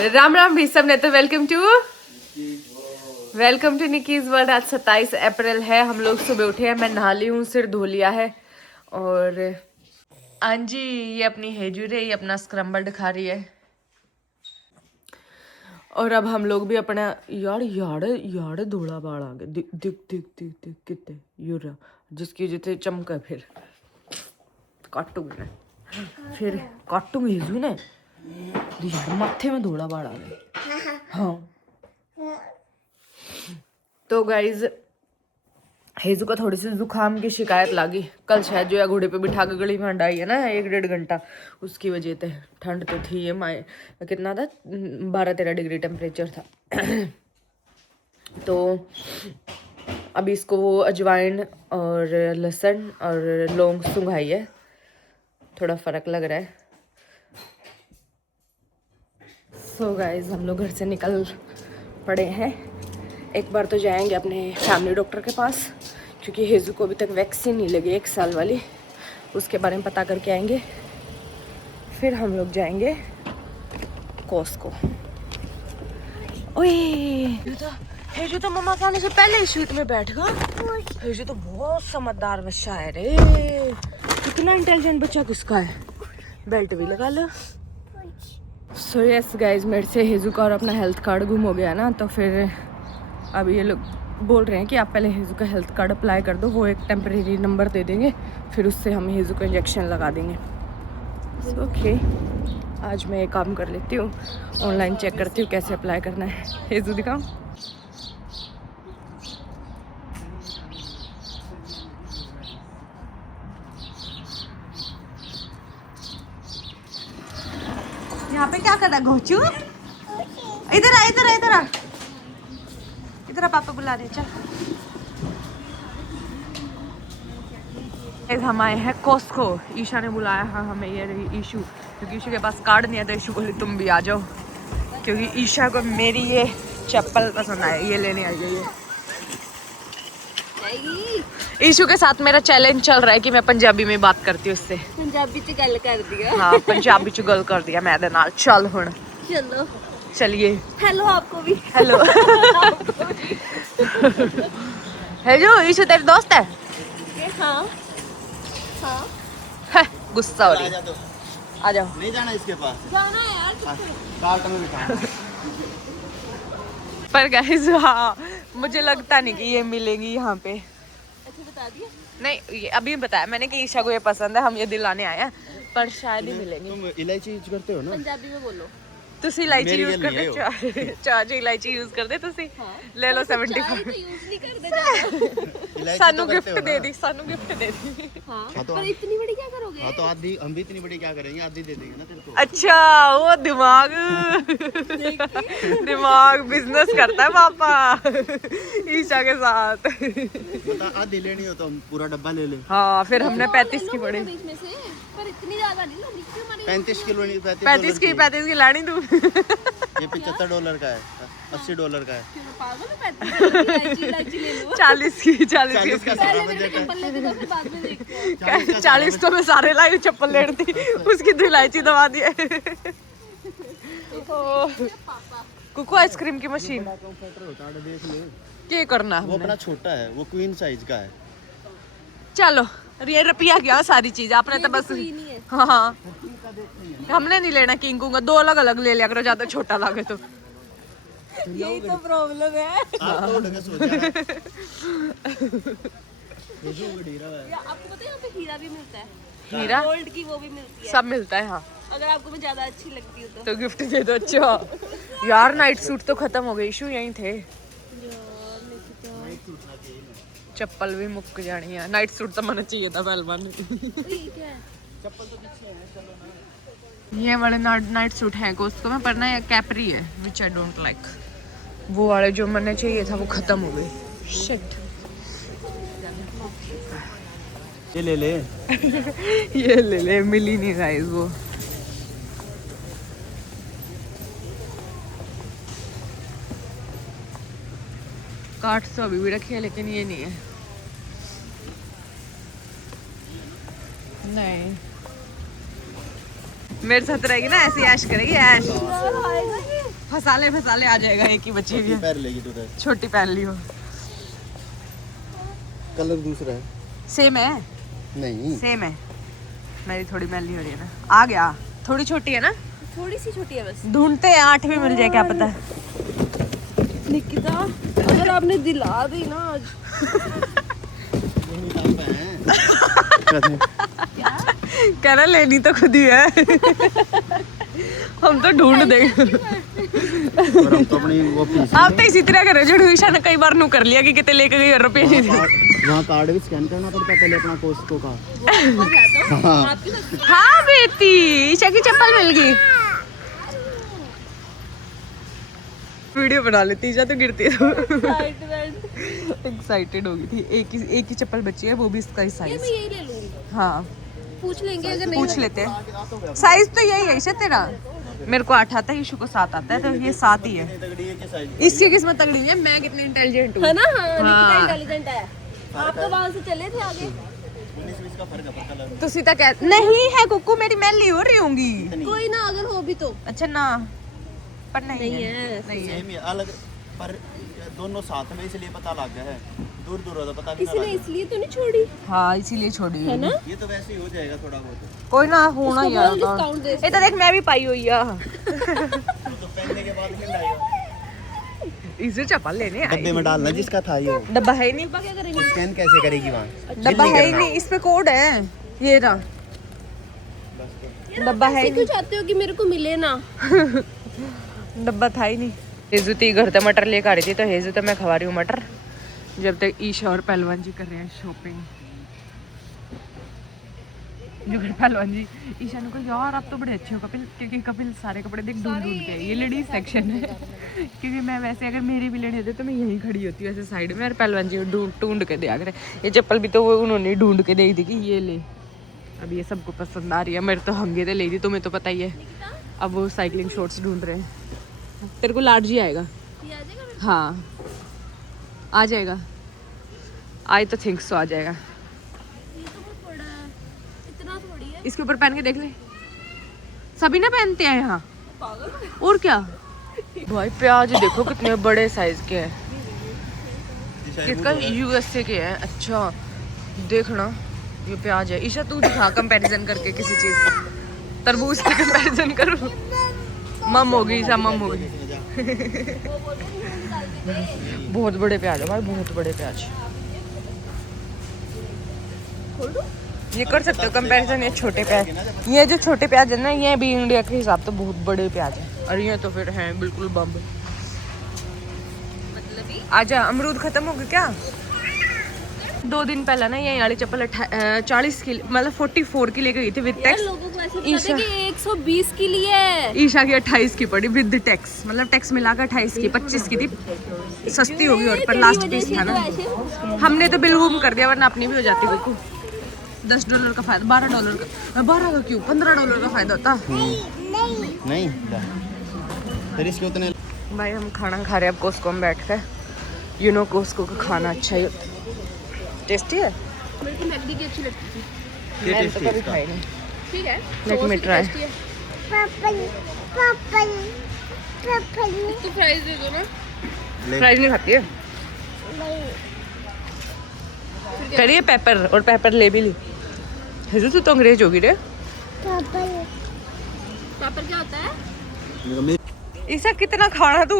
राम राम भी सब ने। तो वेलकम टू निकीज वर्ल्ड। आज 27 अप्रैल है। हम लोग सुबह उठे हैं, मैं नहा ली हूँ, सिर धो लिया है। और आंजी ये अपनी हेजूरे ये अपना स्क्रम्बल्ड खा रही है। और अब हम लोग भी अपना यार याड़ याड़ धोला बाल आ गया। दिख दिख दिख दिख दिख कितने यूरा जिसकी जितने चमका फिर काटूंगी ना, फिर काटूंगी हेजू ने यार माथे में धोला बाल आ गया। हाँ तो गाइज हेजू का थोड़ी सी जुकाम की शिकायत लगी। कल शायद जो है घोड़े पे बिठा के गली में हंडाई है ना 1-1.5 घंटा, उसकी वजह से ठंड तो थी। ये माए कितना था 12-13 डिग्री टेम्परेचर था। तो अभी इसको वो अजवाइन और लहसुन और लौंग सुंघाई है, थोड़ा फर्क लग रहा है। सो गाइज हम लोग घर से निकल पड़े हैं। एक बार तो जाएंगे अपने फैमिली डॉक्टर के पास, क्योंकि हेजू को अभी तक वैक्सीन नहीं लगी 1 साल वाली, उसके बारे में पता करके आएंगे। फिर हम लोग जाएंगे कॉस्को। ओए हेजू तो मम्मा के आने से पहले ही सीट में बैठ गया। हेजू तो बहुत समझदार बच्चा है रे। कितना इंटेलिजेंट बच्चा किसका है। बेल्ट भी लगा लो। सो यस गाइज मेरे से हेजू का और अपना हेल्थ कार्ड गुम हो गया ना, तो फिर अब ये लोग बोल रहे हैं कि आप पहले हेजू का हेल्थ कार्ड अप्लाई कर दो, वो एक टेम्परेरी नंबर दे देंगे, फिर उससे हम हेजू को इंजेक्शन लगा देंगे। ओके आज मैं एक काम कर लेती हूँ, ऑनलाइन चेक करती हूँ कैसे अप्लाई करना है। हेजू दिखाओ। यहाँ पे क्या कर रहा है घोचू? इधर आ इधर आ इधर आ इधर आ, पापा बुला रहे। चल हम आए हैं कॉस्को। ईशा ने बुलाया है हमें, ये रही ईशू, क्योंकि ईशू के पास कार्ड नहीं है तो ईशू बोली तुम भी आ जाओ, क्योंकि ईशा को मेरी ये चप्पल पसंद आए, ये लेने आई है। ये ईशू के साथ मेरा चैलेंज चल रहा है कि मैं पंजाबी में बात करती हूँ उससे। पंजाबी च गल कर दिया। हाँ पंजाबी च गल कर दिया मैं दे नाल। चल हुण चलो चलिए। हेलो आपको भी। हेलो हेजू ईशू तेरी दोस्त है? हाँ हाँ है, गुस्सा हो रही है। आ जाओ। नहीं जाना इसके पास, जाना है यार। कार्ट में बिठाना। पर गाइस हाँ मुझे लगता नहीं कि ये मिलेंगी यहाँ पे। अच्छा बता दिया? नहीं ये अभी बताया मैंने कि ईशा को ये पसंद है, हम ये दिलाने आए हैं, पर शायद ही मिलेंगी। तुम इलायची यूज करते हो ना? पंजाबी में बोलो। तुसी इलायची मेरी यूज गल कर नहीं दे, है चाची इलायची यूज कर दे तुसी। हाँ। ले लो चाय 75। तो यूज नहीं करते ज्यादा। इलायची सानू तो करते गिफ्ट हो दे ना? दी, सानू गिफ्ट दे दी। हाँ हाँ, तो पर इतनी बड़ी क्या करोगे? हाँ तो आधी हम भी इतनी बड़ी क्या करेंगे, आधी दे देंगे ना तेरे को। अच्छा वो दिमाग दिमाग बिजनेस करता है पापा ईशा के साथ। बता आधी लेनी हो तो हम पूरा डब्बा ले ले। हाँ फिर हमने लो, 35 ले की लो पड़ी। बीच में से, पर इतनी ज्यादा नहीं लो। 35 किलो नहीं, 35 की लानी तू। ये $75 का है, $80 का है। पागल है? 35 इलायची ले लो। 40 की 40 का सारा पहले मेरे बजट है। चप्पल लेके दो, फिर बाद में देखते हैं। 40 तो मैं सारे लाई चप्पल लेनी थी, उसकी तो इलायची दबा दिया। कुकू आइसक्रीम की मशीन देख ले, क्या करना वो हमने? अपना छोटा है, वो क्वीन साइज का है। चलो ये रुपया गया सारी चीज आपने तो बस। कोई नहीं है। हाँ हाँ हमने नहीं लेना किंग का, 2 अलग अलग ले लिया करो, ज्यादा छोटा लगे तो। यही तो प्रॉब्लम है। आप तो उठ के सो जा। ये जो गडीरा है। आपको पता है यहाँ पे हीरा भी मिलता है, हीरा गोल्ड की वो भी मिलती है। सब मिलता है। हाँ अगर आपको मैं ज्यादा अच्छी लगती हूँ तो गिफ्ट दे दो। अच्छा यार नाइट सूट तो खत्म हो गए, इशू यहीं थे। चप्पल भी मुक जानी है, नाइट सूट तो मैंने चाहिए था पहलवान। ये वाले नाइट सूट हैं कोस्को में, पर ना ये कैपरी है विच आई डोंट लाइक। वो वाले जो मैंने चाहिए था वो खत्म हो गए। शिट ये ले ले। ये ले ले, मिली नहीं गाइस वो। कार्ड तो अभी भी रखी है लेकिन ये नहीं है। नहीं मेरे साथ रहेगी ना ऐसी ऐश करेगी ऐश। फसाले आ जाएगा, एक ही बच्ची छोटी है, पैर लेगी तू तो। छोटी पहन ली हो। कलर दूसरा है। सेम है, नहीं सेम है। मेरी थोड़ी मैली हो रही है ना। आ गया, थोड़ी छोटी है ना, थोड़ी सी छोटी है बस। ढूंढते हैं 8 भी मिल जाए, क्या पता। निकिता अगर आपने दिला दी ना आज। कह रहा लेनी तो खुद ही है। हम तो ढूंढ देंगे। और हम तो अपनी वो पीस आप तो इसी तरह करो जो ईशा ने कई बार नू कर लिया कि कितने लेके गई रुपये नहीं दिए। वहाँ कार्ड भी स्कैन करना पड़ता है पहले अपना कोस्को का। हाँ बेटी, ईशा की चप्पल मिल गई। वीडियो बना लेती, ईशा तो गिरती है। एक्साइटेड हो गई थी। एक ही चप्पल बची है, वो भी इसका ही साइज। मैं यही ले लूंगी। हाँ पूछ लेंगे अगर नहीं पूछ लेते हैं। साइज तो यही है ईशा तेरा। मेरे को 8 आता है, ईशु को 7 आता है, तो ये 7 ही है। इसकी किस्मत तगड़ी है, मैं कितनी इंटेलिजेंट हूँ। है ना। हाँ निकिता इंटेलिजेंट है। आप तो वहां से चले थे आगे। तुसी तक नहीं है कुक्कू, मेरी मैली हो रही होंगी। कोई ना अगर हो भी तो। अच्छा ना, पर नहीं है, नहीं है। सेम ही अलग पर दोनों साथ में, इसलिए पता लग गया है। दूर दूर होता पता भी ना इसने लगा। इसलिए तो नहीं छोड़ी हाँ इसीलिए छोड़ी है ना। ये तो वैसे ही हो जाएगा थोड़ा बहुत। कोई ना होना उसको यार। बोल डिस्काउंट दे। ये तो देख मैं भी पाई हुई है। तो पहनने के बाद मिल जाएगा। इसे चप्पल लेने आई। डब्बे में डालना जिसका था ये। डब्बा है ही नहीं, क्या करेंगे। स्कैन कैसे करेगी वहाँ? डब्बा है ही नहीं, इस पे कोड है ये रहा। डब्बा है ही क्यों चाहते हो कि मेरे को मिले ना। डब्बा था ही नहीं। हेजू ती घर से मटर लेकर आ रही थी, तो हेजू तो मैं खवा रही हूँ मटर, जब तक ईशा और पहलवान जी कर रहे हैं शॉपिंग। जो पहलवान जी ईशा ने कहा यार आप तो बड़े अच्छे हो कपिल, क्योंकि कपिल सारे कपड़े देख ढूंढ के, ये लेडीज सेक्शन है। क्योंकि मैं वैसे अगर मेरी भी लेने होते तो मैं यहीं खड़ी होती हूँ ऐसे साइड में, और पहलवान जी ढूंढ के दे आकर। ये चप्पल भी तो वो उन्होंने ढूंढ के दे दी कि ये ले। अब ये सबको पसंद आ रही है, मेरे तो हंगे तो ले दी, तुम्हें तो पता ही है। अब वो साइकिलिंग शॉर्ट्स ढूंढ रहे हैं। तेरे को लार्ज ही आएगा। ये आ जाएगा मेरे हाँ आ जाएगा, आई तो थिंक सो आ जाएगा। को। ये तो बहुत बड़ा है, इतना थोड़ी है। इसके ऊपर पहन के देख ले, सभी ना पहनते हैं यहाँ। पागल है। और क्या भाई, प्याज देखो कितने बड़े साइज के हैं। किसका? यूएसए के हैं। अच्छा देखना ये प्याज है। ईशा तू दिखा कंपैरिजन करके किसी चीज, तरबूज की कंपैरिजन करो। मम होगी ईशा, मम होगी। बहुत बड़े प्याज है भाई, बहुत बड़े प्याज। ये कर सकते हो कंपैरिजन। ये छोटे प्याज, ये जो छोटे प्याज है ना, ये भी इंडिया के हिसाब से बहुत बड़े प्याज है, और ये तो फिर हैं बिल्कुल बम्ब। आजा, अमरूद खत्म हो गए क्या? 2 दिन पहले ना ये वाली चप्पल 40 की, मतलब 44 की लेके गई थी विद यार टैक्स। लोगों को ऐसे पता है कि 120 की लिए है। ईशा की 28 की पड़ी विद टैक्स, मतलब टैक्स मिलाकर 28 की, 25 की थी। सस्ती होगी, और पर लास्ट पीस था ना, हमने तो बिल गुम कर दिया, वरना अपनी भी हो जाती। बिल्कुल $10 का फायदा, $12 का, 12 का क्यों, $15 का फायदा होता। नहीं फिर इसके उतने। भाई हम खाना खा रहे हैं अब कोस्को में बैठ कर। यू नो कोस्को का खाना अच्छा ही होता है, टेस्टी है। मेरे को मैगडी की अच्छी लगती थी। मैंने तो कभी खाई नहीं। ठीक है Let me try. तो प्राइस दे दो ना। फ्राइज नहीं खाती है, करिए पेपर, और पेपर ले भी ली। हिजू तू तो अंग्रेज होगी रे। पेपर क्या होता है। ईशा कितना खाना तू,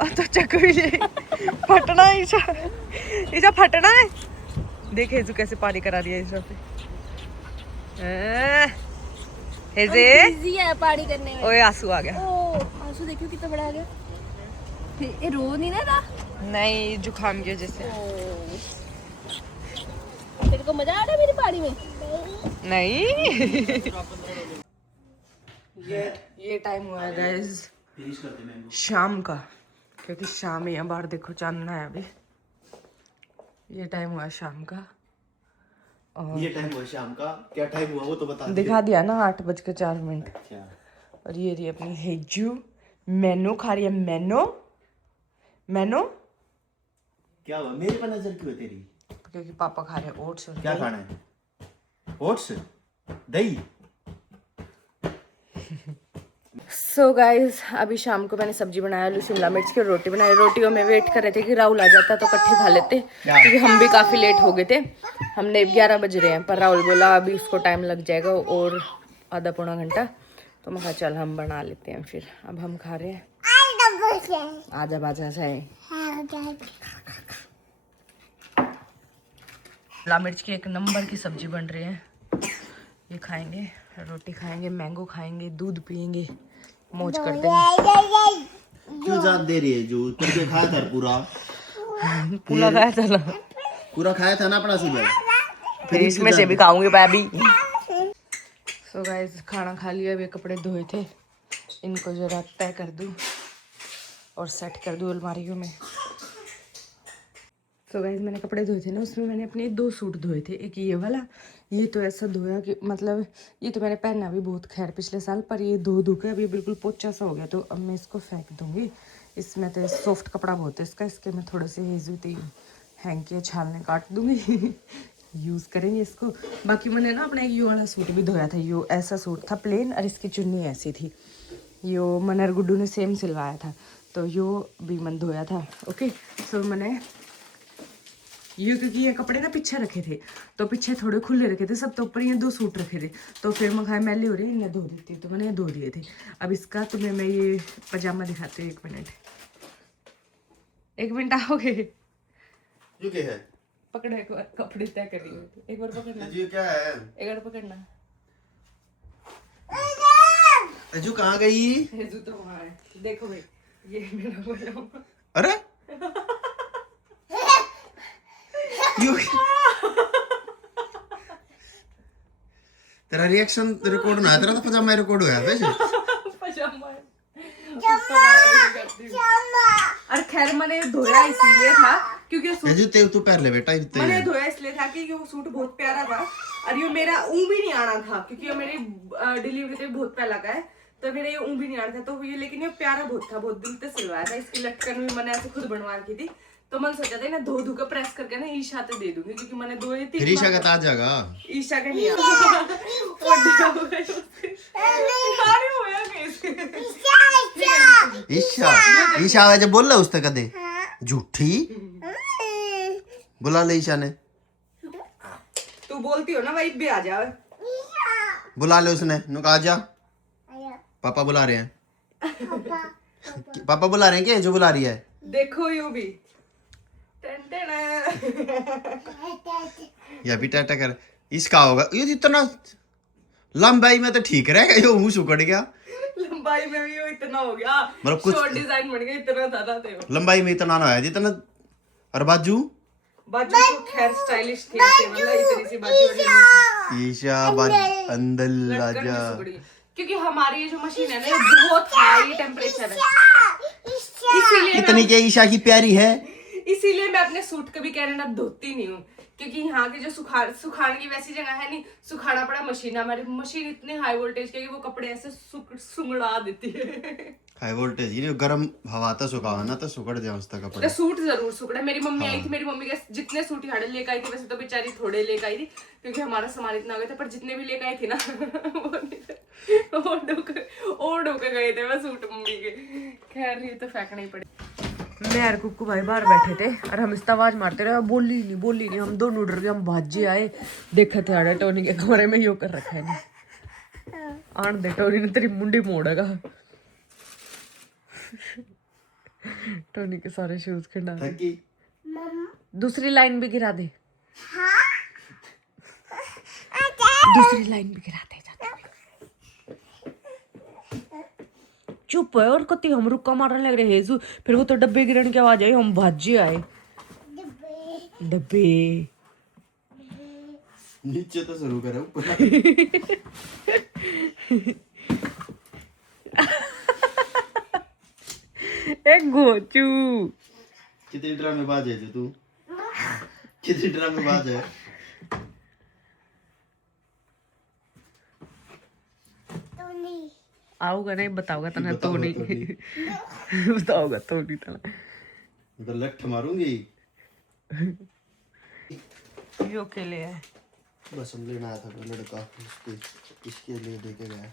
और तो चक भी ले। फटना है ईशा, ईशा फटना है। देख हेजू कैसे पानी करा दिया ईशा पे। हेजे इजी है पानी करने में। ओए आंसू आ गया। ओ आंसू देखियो कितना बड़ा आ गया। ये रो नहीं ना रहा। नहीं जुकाम की वजह से। तेरे को मजा आ रहा है मेरी पानी में। नहीं। ये टाइम हुआ है गाइस शाम का, क्योंकि शाम ही है, बाहर देखो चांदना है अभी। ये टाइम हुआ शाम का, और ये टाइम हुआ शाम का, क्या टाइम हुआ वो तो बता दिखा दिया ना, 8:04। अच्छा और ये रही अपनी हेजू, मैनो खा रही है। मैनो क्या हुआ, मेरे पर नजर क्यों है तेरी? क्योंकि पापा खा रहे हैं ओट्स। और क्या खाना है? ओट्स, दही। सो गाइज अभी शाम को मैंने सब्जी बनाया, आलू शिमला मिर्च की रोटी बनाई। रोटियों में वेट कर रहे थे कि राहुल आ जाता तो इकट्ठे खा लेते, क्योंकि हम भी काफ़ी लेट हो गए थे। हमने 11 बज रहे हैं, पर राहुल बोला अभी उसको टाइम लग जाएगा और आधा पौना घंटा, तो मैं कहा चल हम बना लेते हैं। फिर अब हम खा रहे हैं। आजा बाजा जाए। शिमला मिर्च की एक नंबर की सब्जी बन रही है। ये खाएंगे, रोटी खाएंगे, मैंगो खाएंगे, दूध पियेंगे, मौज कर देंगे। क्यों जान दे रही है? जो तुझे खाया था पूरा पूरा खाया था ना, पूरा खाया था ना अपना सुबह, फिर इसमें से भी खाऊंगी भाभी। सो गाइस खाना खा लिया, वे कपड़े धोए थे, इनको जरा तय कर दूं और सेट कर दूं अलमारियों में। तो गाइस मैंने कपड़े धोए थे ना, उसमें मैंने अपने 2 सूट धोए थे। एक ये वाला, ये तो ऐसा धोया कि मतलब ये तो मैंने पहना भी बहुत खैर पिछले साल, पर ये धो के अभी बिल्कुल पोचा सा हो गया, तो अब मैं इसको फेंक दूंगी। इसमें तो सॉफ्ट कपड़ा बहुत है इसका, इसके मैं थोड़े से हेजूती हैंग के छालने काट दूंगी यूज़ करेंगे इसको। बाकी मैंने ना अपना ये वाला सूट भी धोया था, ये ऐसा सूट था प्लेन और इसकी चुन्नी ऐसी थी। यो मनर गुड्डू ने सेम सिलवाया था, तो यो भी मन धोया था। ओके, सो मैंने ये, क्योंकि ये कपड़े ना पीछे रखे थे, तो पीछे थोड़े खुले रखे थे सब, तो ऊपर ये 2 सूट रखे थे, तो फिर मैं खाया मैली हो रही है, इन्हें धो देती हूँ, तो मैंने धो दिए थे। अब इसका तुम्हें मैं ये पजामा दिखाती हूँ। 1 मिनट आओगे? ये क्या है? पकड़ो एक बार, कपड़े तय कर रही हूँ, एक बार पकड़ना। ये क्या है? एक बार पकड़ना। अजू कहाँ गई? हेजू तो वहाँ है, देखो भाई, ये मेरा पजामा। अरे तेरा रिएक्शन रिकॉर्ड ना, तेरा तो पजामा रिकॉर्ड हुआ है। पजामा और खैर मैंने धोया इसलिए था क्योंकि सूट तू पहन ले बेटा, मैंने धोया इसलिए था कि वो सूट बहुत प्यारा था, और ये मेरा ऊं भी नहीं आना था, क्योंकि ये मेरी डिलीवरी से बहुत पहला का है, तो मेरा ये ऊं भी नहीं आना था, तो ये लेकिन ये प्यारा बहुत था, बहुत दिल से सिलवाया था। इसकी लटकन भी मैंने ऐसे खुद बनवा की थी, तो मैंने सोचा था ना धो के प्रेस करके ना ईशा ते दे दूंगी, क्योंकि मैंने धोए थी। ईशा का ताज जागा, ईशा का नहीं ईशा ईशा आवाज बोल रहा उसने कदे झूठी बुला ले ईशा ने। तू बोलती हो ना भाई भी आ जा, बुला ले उसने, नुका जा, पापा बुला रहे हैं। पापा बुला रहे हैं क्या? जो बुला रही है देखो यू भी या भी टाटा कर। इसका होगा ये इतना लंबाई में तो ठीक रहेगा, ये मुंह सुकड़ गया। लंबाई में भी वो इतना हो गया, मतलब कुछ शॉर्ट डिजाइन बन गया, इतना ज्यादा थे वो। लंबाई में इतना ना है जितना। और बाजू बाजू तो खैर स्टाइलिश थी ऐसे, मतलब इतनी सी बाजू और ईशा अंदर ला जा, क्योंकि हमारी ये जो मशीन है ना ये बहुत हाई टेम्परेचर है, इसीलिए इतनी क्या ईशा की प्यारी है, इसीलिए मैं अपने सूट कभी कहना धोती नहीं हूँ, क्योंकि यहाँ की जो सुखाने की वैसी जगह है नहीं, सुखाना पड़ा मशीन। हमारी मशीन इतनी हाई वोल्टेज की वो कपड़े ऐसे सुंगड़ा देती है। हाई वोल्टेज ये गर्म हवा तो सुखाओ ना, तो सुकड़ जाए उसका कपड़ा। सूट जरूर सुकड़े। मेरी मम्मी आई थी, मेरी मम्मी के जितने सूट हाड़े लेकर आई थी, वैसे तो बेचारी थोड़े लेकर आई थी, क्योंकि हमारा सामान इतना हो गया था, पर जितने भी लेकर आई थी ना वो ढोके गए थे मैं सूट मम्मी के। खैर ये तो फेंकना ही पड़े। मैं और कुक्कू भाई बाहर बैठे थे और हम इस आवाज मारते रहे, बोली नहीं। हम दोनों डर गए, हम भाजे आए, देखा थे आड़े टोनी के कमरे में यो कर रखा है। आन दे टोनी ने तेरी मुंडी मोड़ेगा। टोनी के सारे शूज खिंडा दे, दूसरी लाइन भी गिरा दे, दूसरी लाइन भी गिरा दे। चुप है और कति हम रुक्का मारने लग रहे हेजू, फिर वो तो डब्बे गिरने की आवाज आई, हम भाजे आए। डब्बे नीचे तो शुरू करो ऊपर। एक गोचू कितने ड्रामेबाज है तू, कितने ड्रामेबाज है। आऊगा नहीं बताऊंगा तना तो नहीं बताऊंगा तो नहीं तना, तो लठ मारूंगी। यो के लिए है बस हम लेना आया था लड़का, इसके लिए लेके गया।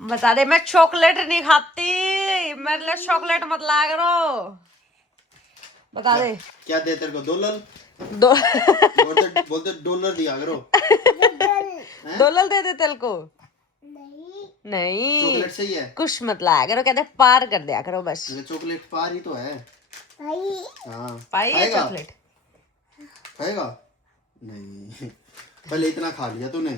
बता दे, मैं चॉकलेट नहीं खाती, मेरे लिए चॉकलेट मत ला करो। बता दे क्या दे तेरे को? डॉलर दो बोलते डॉलर दिया करो। डॉलर दे दे तेरे को। नहीं चॉकलेट सही है। कुछ मत लाया करो, कहते पार कर दिया करो बस। चॉकलेट पार ही तो है। हाँ पाई है चॉकलेट। खाएगा नहीं, पहले इतना खा लिया तूने।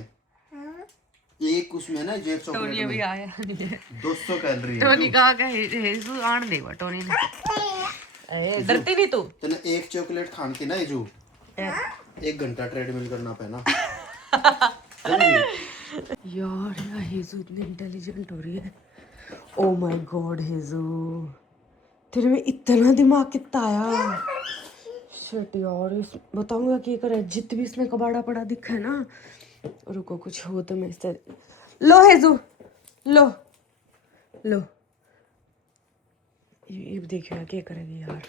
एक उसमें ना जेट टोनी चॉकलेट अभी में आया नहीं है। 200 कैलोरी है। टोनी कहा का हेजू आन देगा टोनी ने। ए डरती नहीं तू। तूने एक चॉकलेट खान के ना हेजू 1 घंटा ट्रेडमिल करना पैना। यार हेजू इतनी इंटेलिजेंट हो रही है। ओ माय गॉड हेजू, तेरे में इतना दिमाग कितना आया। शिट यार, इस बताऊंगा कि करे जित भी इसमें कबाड़ा पड़ा दिखा है ना। रुको कुछ हो तो मैं इस तरह। लो हेजू लो लो, ये देखिए क्या करेगी यार।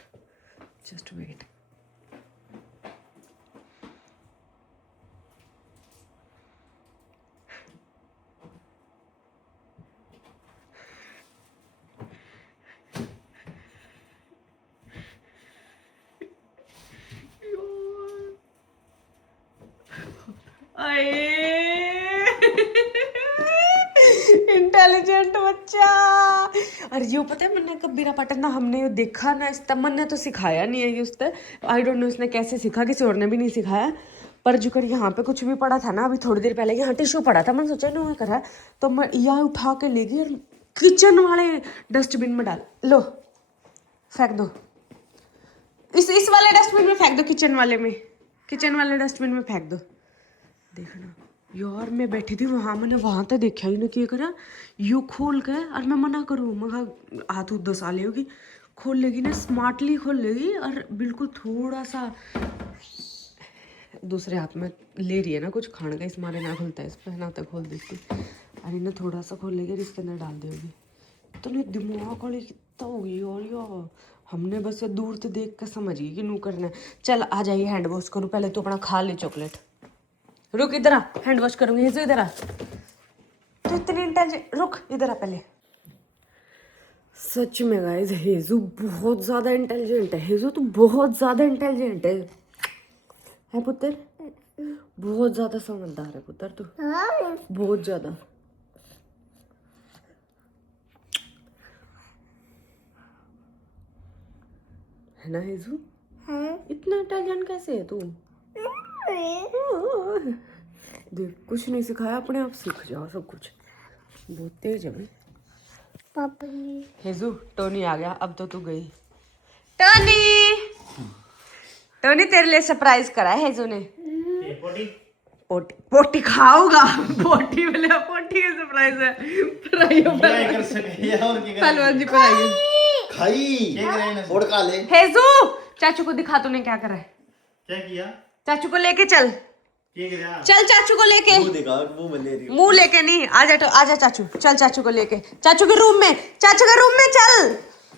Just wait. इंटेलिजेंट बच्चा। अरे यो पता है मैंने कब बिना पटना हमने यो देखा ना, इस तमन ने तो सिखाया नहीं है ये उसने। आई डोंट नो इसने कैसे सीखा, किसी और ने भी नहीं सिखाया। पर जो कर यहाँ पे कुछ भी पड़ा था ना, अभी थोड़ी देर पहले यहाँ टिश्यू पड़ा था, मैंने सोचा ना करा तो मैं यह उठा के ले गई और किचन वाले डस्टबिन में डाल। लो फेंक दो, इस वाले डस्टबिन में फेंक दो, किचन वाले डस्टबिन में फेंक दो। देखना यार, मैं बैठी थी वहाँ, मैंने वहाँ तक देखा ही ना क्या करा यू खोल के। और मैं मना करूँ, मैं हाथ 2 साल होगी, खोल लेगी ना, स्मार्टली खोल लेगी और बिल्कुल थोड़ा सा दूसरे हाथ में ले रही है ना कुछ खाने का, इस मारे ना खुलता है, इस पर ना तक खोल देती। अरे ना थोड़ा सा खोल लेगी और इसके अंदर डाल देगी। तो नहीं दिमाग वाली कितना होगी यार। हमने बस दूर से देख कर समझ गई कि नू करना है। चल आ जाइए, हैंड वॉश करूँ पहले, तो अपना खा ले चॉकलेट। रुक इधर आ, हैंड वॉश करूंगी। हेजू इधर आ, तो इतनी इंटेलिजेंट, रुक इधर आ पहले। सच में गाइस हेजू बहुत ज्यादा इंटेलिजेंट है। हेजू तो बहुत ज्यादा इंटेलिजेंट है पुत्र, बहुत ज्यादा समझदार है पुत्र तू, बहुत ज्यादा। है ना हेजू? इतना इंटेलिजेंट कैसे है तू? देख कुछ नहीं सिखाया, अपने आप सीख जाओ सब कुछ। बहुत तेज है भाई। हेजू टोनी आ गया, अब तो तू गई। टोनी तेरे लिए सरप्राइज करा है हेजू ने। पोटी खाओगा। पोटी वाले पोटी का सरप्राइज है। पहलवान जी पर आई खाई और खा ले। हेजू चाचू को दिखा तूने क्या करा है। क्या किया? चाचू को लेके चल, चल चाचू को लेके। मुंह लेके नहीं, आजा चाचू, चल चाचू को लेके, चाचू के रूम में, चाचू के रूम में चल।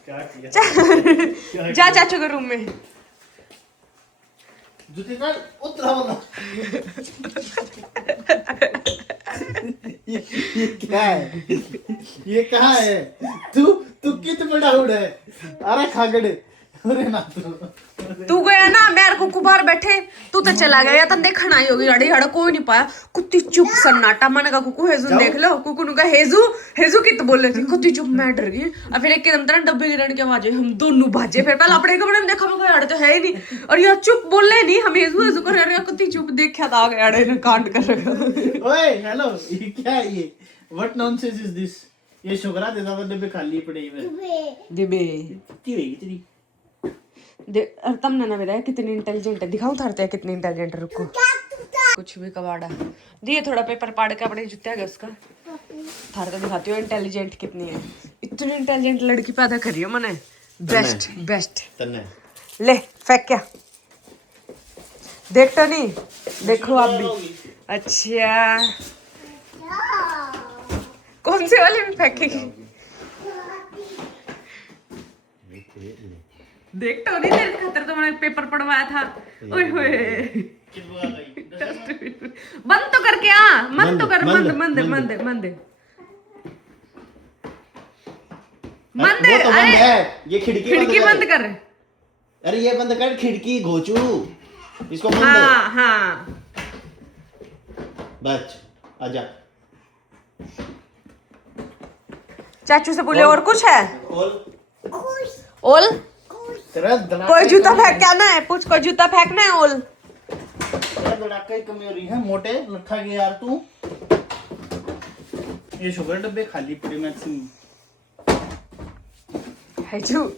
क्या किया? चल जा चाचू के रूम में। जूते का उतरा वाला। ये क्या है? ये कहाँ है? तू कित बड़ा उड़ा है? अरे खागड़े, अरे ना तू गया ना, मेरे को बाहर बैठे, तू तो चला गया, तन देखना ही होगी। अड़े हड़ा कोई नहीं पाया, कुत्ती चुप सन्नाटा। मैंने कहा कुकू हेजू देख लो, कुकू ने कहा हेजू कित बोल रही थी, कुत्ती चुप। मैं डर गई और फिर एकदम तरह डब्बे गिरने की आवाज, हम दोनों भाजे। फिर पहले अपने कमरे में देखा, मैं अड़े तो है ही नहीं, और यार चुप बोल रहे नहीं, हम हेजू कर रहे हैं। कुत्ती चुप देखा था, गया अड़े ने कांड कर रखा। ओए हेलो, ये क्या है ये? What nonsense is this? ये शुक्रा देता था डब्बे खाली पड़े हुए। दिबे कितनी होगी तेरी? तुमने ना बताया कितनी इंटेलिजेंट है। दिखाऊं थारते कितनी इंटेलिजेंट है। रुको कुछ भी कबाड़ा दिए, थोड़ा पेपर पाड़ के अपने जुत्ते गए उसका थार तो दिखाती हो इंटेलिजेंट कितनी है। इतनी इंटेलिजेंट लड़की पैदा करी हो मैंने, बेस्ट। ले फेंक क्या, देख तो नहीं, देखो आप भी। अच्छा कौन से वाले में फेंकेगी? देख तो नहीं, तेरे खातिर तो मैंने पेपर पढ़वाया था। ओए होए बंद तो करके आ, मन तो कर, मंद। बंद वो तो बंद अरे है, ये खिड़की बंद कर। अरे ये बंद कर खिड़की घोचू, इसको बंद। हाँ हाँ बच आजा। चाचू से बोले और कुछ है? खोल। ओल तेरा धड़ाका कोई ही जूता कमी- फेंक क्या ना है? पूछ कोई जूता फेंकना है? ओल तेरा धड़ाका ही कमी हो रही है मोटे लट्ठा के यार तू। ये शुगर डब्बे खाली पड़े मैक्सिमम। है जू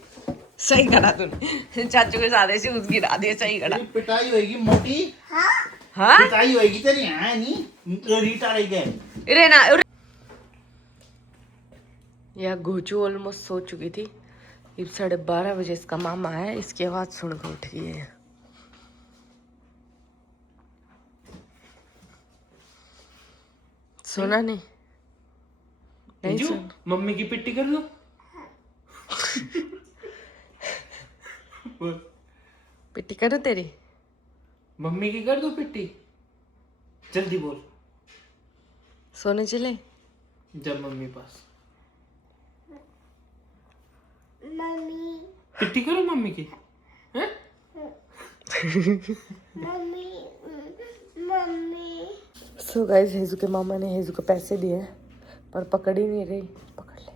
सही करा तूने, चाचू के सारे शूज गिरा दिए, सही करा। तेरी पिटाई होएगी मोटी, हाँ पिटाई होएगी तेरी। है नहीं रीटा रही गए। अरे ना यह घोचू ऑलमोस्ट सो चुकी थी। अब 12:30 बजे इसका मामा है, इसकी आवाज़ सुनकर उठ गई है। सुना नहीं? नहीं जो सुन। मम्मी की पिट्टी कर दो। पिट्टी करो तेरी। मम्मी की कर दो पिट्टी, जल्दी बोल। सोने चले? जब मम्मी पास पिट्टी करो मम्मी की। हैं? सो गाइस, हेजू के मामा ने हेजू को पैसे दिए पर पकड़ ही नहीं रही। पकड़ ले, ले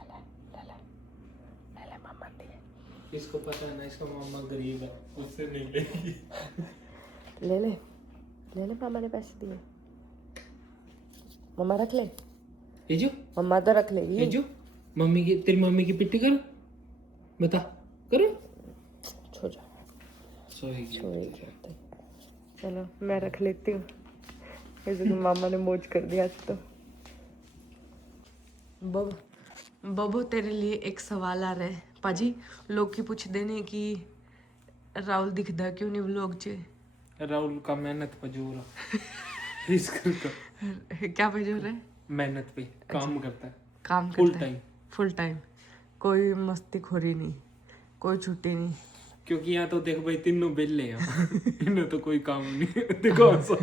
ले, ले ले, ले ले, मामा दिए। इसको पता है ना, इसका मामा गरीब है, उससे नहीं लेगी। ले ले, ले ले, मामा ने पैसे दिए। मामा रख ले, ये जो मम्मा तो रख लेगी। ये जो मम्मी की, तेरी मम्मी की पिट्टी करो, बता करो। छो जा, सोएगी। छोड़ेगी होते। चलो मैं रख लेती हूँ। हेजू के मामा ने मौज कर दिया आज तो। बबो तेरे लिए एक सवाल आ रहा है। पाजी लोग की पूछ देने कि राहुल दिखदा क्यों नहीं व्लॉग च? राहुल का मेहनत पजूर इसका क्या भेजो रहे? मेहनत पे काम करता है, काम फुल करता है टाइम। फुल टाइम, कोई मस्ती खोरी नहीं, कोई छुट्टी नहीं। क्योंकि यहाँ तो देख भाई तीनों बेले हैं। इन्हें तो कोई काम नहीं। देखो ऐसा।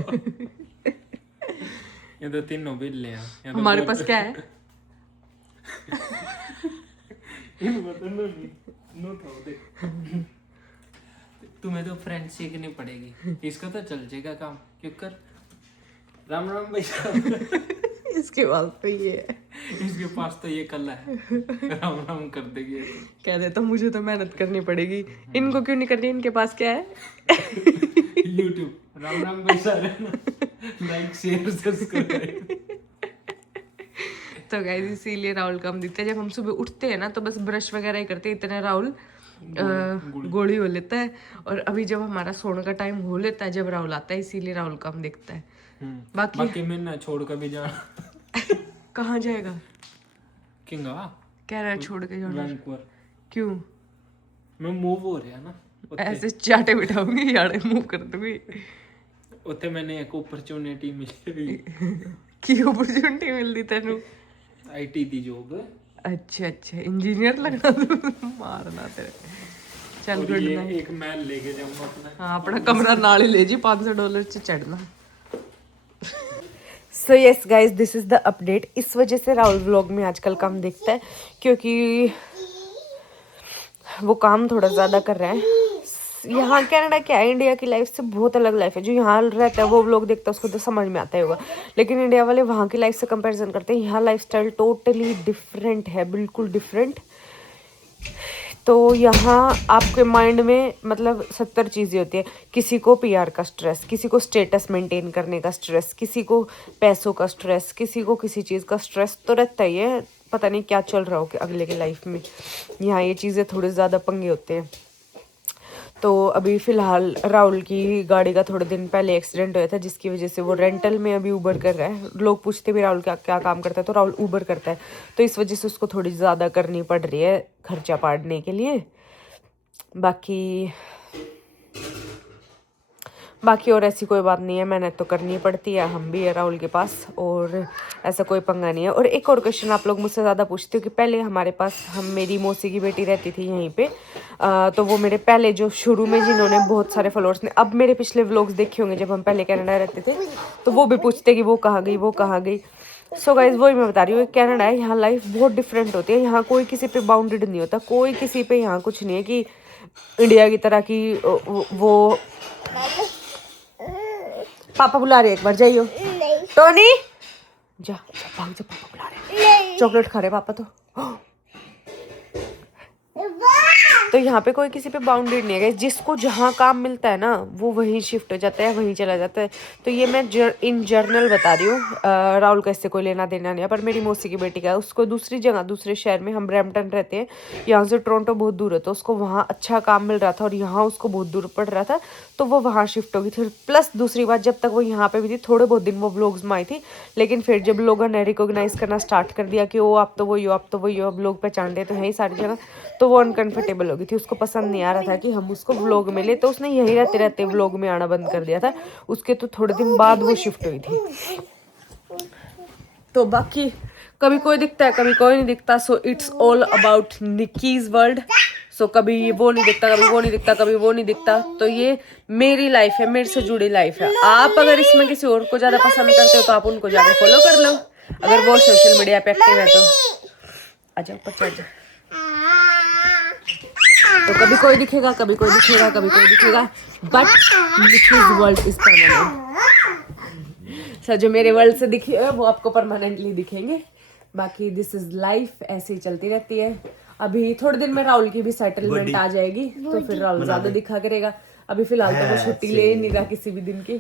ये तो तीनों बेले हैं। यहाँ तो हमारे बहुत- पास क्या है? इनको तो नो था वो देख। तुम्हें तो फ्रेंड सीखनी पड़ेगी, इसका तो चल जाएगा काम। क्यों कर। राम राम भैया। इसके पास तो ये है। इसके पास तो ये कला है, राम राम कर देगी। कह देता मुझे तो मेहनत करनी पड़ेगी, इनको क्यों नहीं करनी? इनके पास क्या है? यूट्यूब राम राम भैया, लाइक शेयर सब्सक्राइब। तो गाइस इसीलिए राहुल कम दिखते हैं। जब हम सुबह उठते हैं ना तो बस ब्रश वगैरह ही करते हैं, इतने राहुल गोली हो लेता है। और अभी जब हमारा सोने का टाइम हो लेता है, जब राहुल आता है, इसीलिए राहुल कम दिखता है। बाकी मैं ना छोड़ कर भी जाना। कहाँ जाएगा? किंगा कह रहा है छोड़ के जाना। वैंकूवर। क्यों? मैं मूव हो रहा ना ऐसे चाटे बिठाऊंगी, यार मूव कर दूंगी। उत्ते मैंने एक अपॉर्चुनिटी मिली। की अपॉर्चुनिटी मिलती तेनू? IT the job. अच्छा अच्छा, इंजीनियर लगना तू, मारना तेरे। चल और गुड ये नाइट। एक महल लेके जाऊंगा अपना। हाँ, अपना कमरा नाल ही ले जी, $500 से चढ़ना। So yes guys, this is the update. इस वजह से राहुल व्लॉग में आजकल कम दिखता है, क्योंकि वो काम थोड़ा ज़्यादा कर रहे हैं। यहाँ कनाडा क्या है, इंडिया की लाइफ से बहुत अलग लाइफ है। जो यहाँ रहता है वो व्लॉग देखता है, उसको तो समझ में आता ही होगा। लेकिन इंडिया वाले वहाँ की लाइफ से कंपैरिजन करते हैं, यहाँ लाइफ स्टाइल टोटली डिफरेंट है, बिल्कुल डिफरेंट। तो यहाँ आपके माइंड में मतलब 70 चीज़ें होती है। किसी को पीआर का स्ट्रेस, किसी को स्टेटस मेंटेन करने का स्ट्रेस, किसी को पैसों का स्ट्रेस, किसी को किसी चीज़ का स्ट्रेस तो रहता ही है। पता नहीं क्या चल रहा हो कि अगले की लाइफ में। यहाँ ये चीज़ें थोड़े ज़्यादा पंगे होते हैं। तो अभी फ़िलहाल राहुल की गाड़ी का थोड़े दिन पहले एक्सीडेंट हुआ था, जिसकी वजह से वो रेंटल में अभी ऊबर कर रहा है। लोग पूछते भी राहुल क्या क्या काम करता है, तो राहुल ऊबर करता है। तो इस वजह से उसको थोड़ी ज़्यादा करनी पड़ रही है खर्चा पाड़ने के लिए। बाकी और ऐसी कोई बात नहीं है, मेहनत तो करनी पड़ती है। हम भी है राहुल के पास, और ऐसा कोई पंगा नहीं है। और एक और क्वेश्चन आप लोग मुझसे ज़्यादा पूछते हो कि पहले हमारे पास मेरी मौसी की बेटी रहती थी यहीं पे, तो वो मेरे पहले जो शुरू में जिन्होंने बहुत सारे फॉलोअर्स ने, अब मेरे पिछले व्लॉग्स देखे होंगे जब हम पहले कनाडा रहते थे, तो वो भी पूछते कि वो कहाँ गई, वो कहाँ गई। सो गाइज वही मैं बता रही हूँ, कनाडा है, यहाँ लाइफ बहुत डिफरेंट होती है। यहाँ कोई किसी पे बाउंडेड नहीं होता, कोई किसी पे यहाँ कुछ नहीं है कि इंडिया की तरह की वो पापा बुला रहे, एक बार जाइयो टोनी, जा भाग जा, पापा बुला रहे, चॉकलेट खा रहे पापा तो यहाँ पे कोई किसी पे बाउंडेड नहीं है। जिसको जहाँ काम मिलता है ना वो वहीं शिफ्ट हो जाता है, वहीं चला जाता है। तो ये मैं इन जर्नल बता रही हूँ। राहुल का इससे कोई लेना देना नहीं है, पर मेरी मौसी की बेटी का है, उसको दूसरी जगह दूसरे शहर में, हम ब्रैम्पटन रहते हैं, यहाँ से टोरंटो बहुत दूर है, तो उसको वहाँ अच्छा काम मिल रहा था और यहाँ उसको बहुत दूर पड़ रहा था, तो वो वहाँ शिफ्ट हो गई थी। प्लस दूसरी बात, जब तक वो यहाँ पे भी थी थोड़े बहुत दिन वो व्लॉग्स में आई थी, लेकिन फिर जब लोगों ने रिकॉग्नाइज करना स्टार्ट कर दिया कि वो आप तो वही हो, आप तो वही हो, अब लोग पहचान रहे तो है ही सारी जगह, तो वो अनकंफर्टेबल हो गई थी। उसको पसंद नहीं आ रहा था कि हम उसको व्लॉग में ले, तो उसने यही रहते रहते व्लॉग में आना बंद कर दिया था। उसके तो थोड़े दिन बाद वो शिफ्ट हुई थी। तो बाकी कभी कोई दिखता है, कभी कोई नहीं दिखता। So it's all about Nicky's world. So कभी वो नहीं दिखता, कभी वो नहीं दिखता, कभी वो नहीं दिखता। तो ये मेरी लाइफ है, मेरे से जुड़ी लाइफ है। आप अगर इसमें किसी और को ज्यादा पसंद करते हो तो आप उनको जाकर फॉलो कर लो, अगर वो सोशल मीडिया पे एक्टिव है तो। आजा ऊपर चढ़ जा। तो कभी कोई दिखेगा, कभी कोई दिखेगा, कभी कोई दिखेगा, but Nicky's world is permanent. Sir जो मेरे वर्ल्ड से दिखे वो आपको परमानेंटली दिखेंगे। बाकी दिस इज लाइफ, ऐसे ही चलती रहती है। अभी थोड़े दिन में राहुल की भी सेटलमेंट आ जाएगी, तो फिर राहुल ज्यादा दिखा करेगा। अभी फिलहाल तो वो छुट्टी ले नहीं रहा किसी भी दिन की,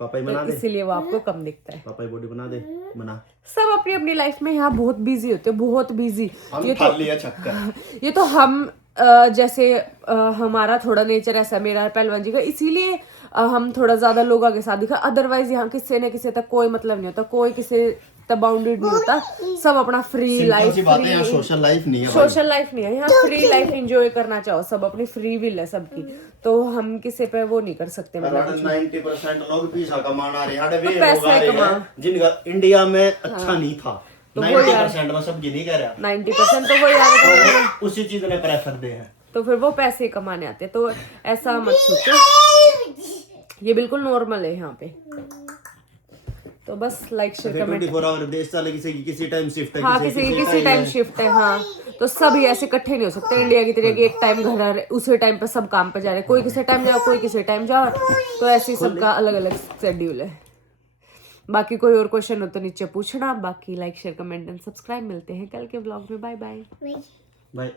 पापा ही बना तो दे, इसीलिए वो आपको कम दिखता है। पापा ही बॉडी बना दे, बना। सब अपनी अपनी लाइफ में यहाँ बहुत बिजी होते हैं, बहुत बिजी। हम खाली है चक्कर। ये तो हम जैसे हमारा थोड़ा नेचर ऐसा, मेरा पहलवान जी का, इसीलिए हम थोड़ा ज्यादा लोगों के साथ दिखा। अदरवाइज यहाँ किसी न किसी तक कोई मतलब नहीं होता, कोई किसी तक बाउंडेड नहीं होता। सब अपना फ्री लाइफ, सोशल लाइफ नहीं है, सोशल लाइफ नहीं है यहाँ। फ्री लाइफ एंजॉय करना चाहो, सब अपनी फ्री विल है सबकी, तो हम किसी पे वो नहीं कर सकते। मतलब 90% लोग पैसा कमाना रहे हैं, तो पैसा कमा, जिनका इंडिया में अच्छा नहीं था। 90% में सब नहीं कह रहा, 90% तो वही आ रहे, उसी चीज ने प्रेफर दे हैं, तो फिर वो पैसे कमाने आते। तो ऐसा मत सोचो, ये बिल्कुल नॉर्मल है यहाँ पे। तो बस लाइक शेयर कमेंट। 24 आवर देश चले, किसी टाइम शिफ्ट है, हाँ किसी टाइम शिफ्ट है। हाँ तो सभी ऐसे इकट्ठे नहीं हो सकते इंडिया की तरह कि एक टाइम घर आ रहे, उसी टाइम पे सब काम पे जा रहे, कोई किसी टाइम जाओ, कोई किसी टाइम जाओ, तो ऐसे ही सबका अलग अलग शेड्यूल है। बाकी कोई और क्वेश्चन हो तो नीचे पूछना। बाकी like share comment and subscribe. मिलते हैं कल के व्लॉग में। Bye bye. बाय।